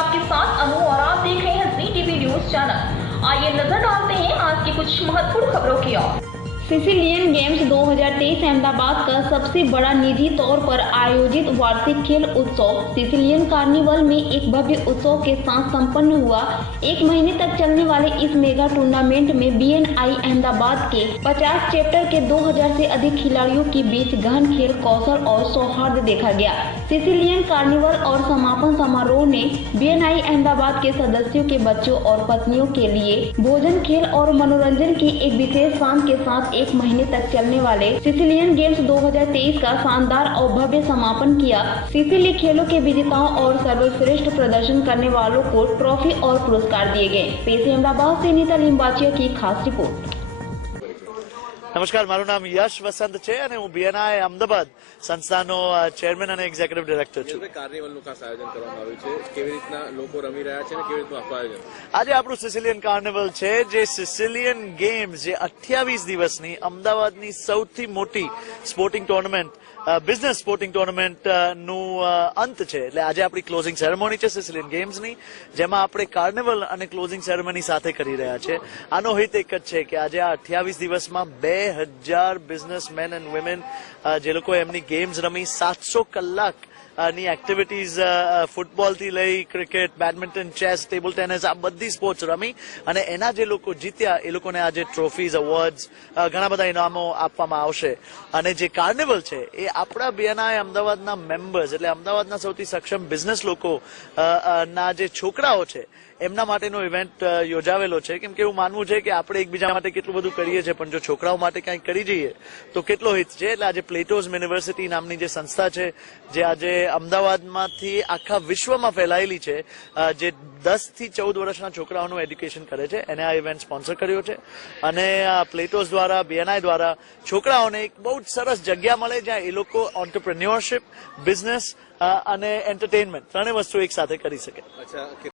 आपके साथ अनु और आप देख रहे हैं जी टीवी न्यूज चैनल। आइए नजर डालते हैं आज की कुछ महत्वपूर्ण खबरों की ओर। सिसिलियन गेम्स 2023 अहमदाबाद का सबसे बड़ा निजी तौर पर आयोजित वार्षिक खेल उत्सव सिसिलियन कार्निवल में एक भव्य उत्सव के साथ संपन्न हुआ। एक महीने तक चलने वाले इस मेगा टूर्नामेंट में BNI अहमदाबाद के 50 चैप्टर के 2000 से अधिक खिलाड़ियों के बीच गहन खेल कौशल और सौहार्द देखा गया। सिसिलियन कार्निवल और समापन समारोह ने BNI अहमदाबाद के सदस्यों के बच्चों और पत्नियों के लिए भोजन, खेल और मनोरंजन की एक विशेष शाम के साथ एक महीने तक चलने वाले सिसिलियन गेम्स 2023 का शानदार और भव्य समापन किया। सिसिली खेलों के विजेताओं और सर्वश्रेष्ठ प्रदर्शन करने वालों को ट्रॉफी और पुरस्कार दिए गए। पेश है अहमदाबाद से नीता लिंबाचिया की खास रिपोर्ट। નમસ્કાર, મારું નામ યશ વસંત છે અને હું BNI અમદાવાદ સંસ્થાનો ચેરમેન અને એક્ઝિક્યુટિવ ડિરેક્ટર છું. કાર્નિવલનું ખાસ આયોજન કરવામાં આવ્યું છે, કેવી રીતના લોકો રમી રહ્યા છે અને કેવી રીતનું આખું આયોજન? આજે આપણું સિસિલિયન કાર્નિવલ છે, જે સિસિલિયન ગેમ્સ જે 28 દિવસની અમદાવાદની સૌથી મોટી sporting tournament, business sporting tournament નું અંત છે. એટલે આજે આપણી ક્લોઝિંગ સેરેમોની છે સિસિલિયન ગેમ્સની, જેમાં આપણે કાર્નિવલ અને ક્લોઝિંગ સેરેમોની સાથે કરી રહ્યા છે. આનો હિત એક જ છે કે આજે આ 28 દિવસમાં 2000 બિઝનેસમેન એન્ડ વિમેન જે લોકો એમની ગેમ્સ રમી 700 કલાક ની એક્ટિવિટીઝ, ફૂટબોલથી લઈ cricket, badminton, chess, table tennis, આ બધી સ્પોર્ટ્સ રમી અને એના જે લોકો જીત્યા એ લોકોને આજે ટ્રોફીઝ, અવોર્ડ્સ, ઘણા બધા ઇનામો આપવામાં આવશે. અને જે કાર્નિવલ છે એ આપણા BNI અમદાવાદના મેમ્બર્સ, એટલે અમદાવાદના સૌથી સક્ષમ બિઝનેસ લોકો ના જે છોકરાઓ છે એમના માટેનો ઇવેન્ટ યોજાવેલો છે. કેમ કે એવું માનવું છે કે આપણે એકબીજા માટે કેટલું બધું કરીએ છીએ, પણ જો છોકરાઓ માટે કંઈક કરી જઈએ તો કેટલો હિત છે. એટલે આજે પ્લેટોઝ યુનિવર્સિટી નામની જે સંસ્થા છે, જે આજે અમદાવાદમાંથી આખા વિશ્વમાં ફેલાયેલી છે, જે 10 થી 14 વર્ષના છોકરાઓનું એડ્યુકેશન કરે છે, એને આ ઇવેન્ટ સ્પોન્સર કર્યો છે. અને પ્લેટોઝ દ્વારા, BNI દ્વારા છોકરાઓને એક બહુ જ સરસ જગ્યા મળે જ્યાં એ લોકો ઓન્ટરપ્રેન્યોરશિપ, બિઝનેસ અને એન્ટરટેનમેન્ટ ત્રણેય વસ્તુ એક સાથે કરી શકે.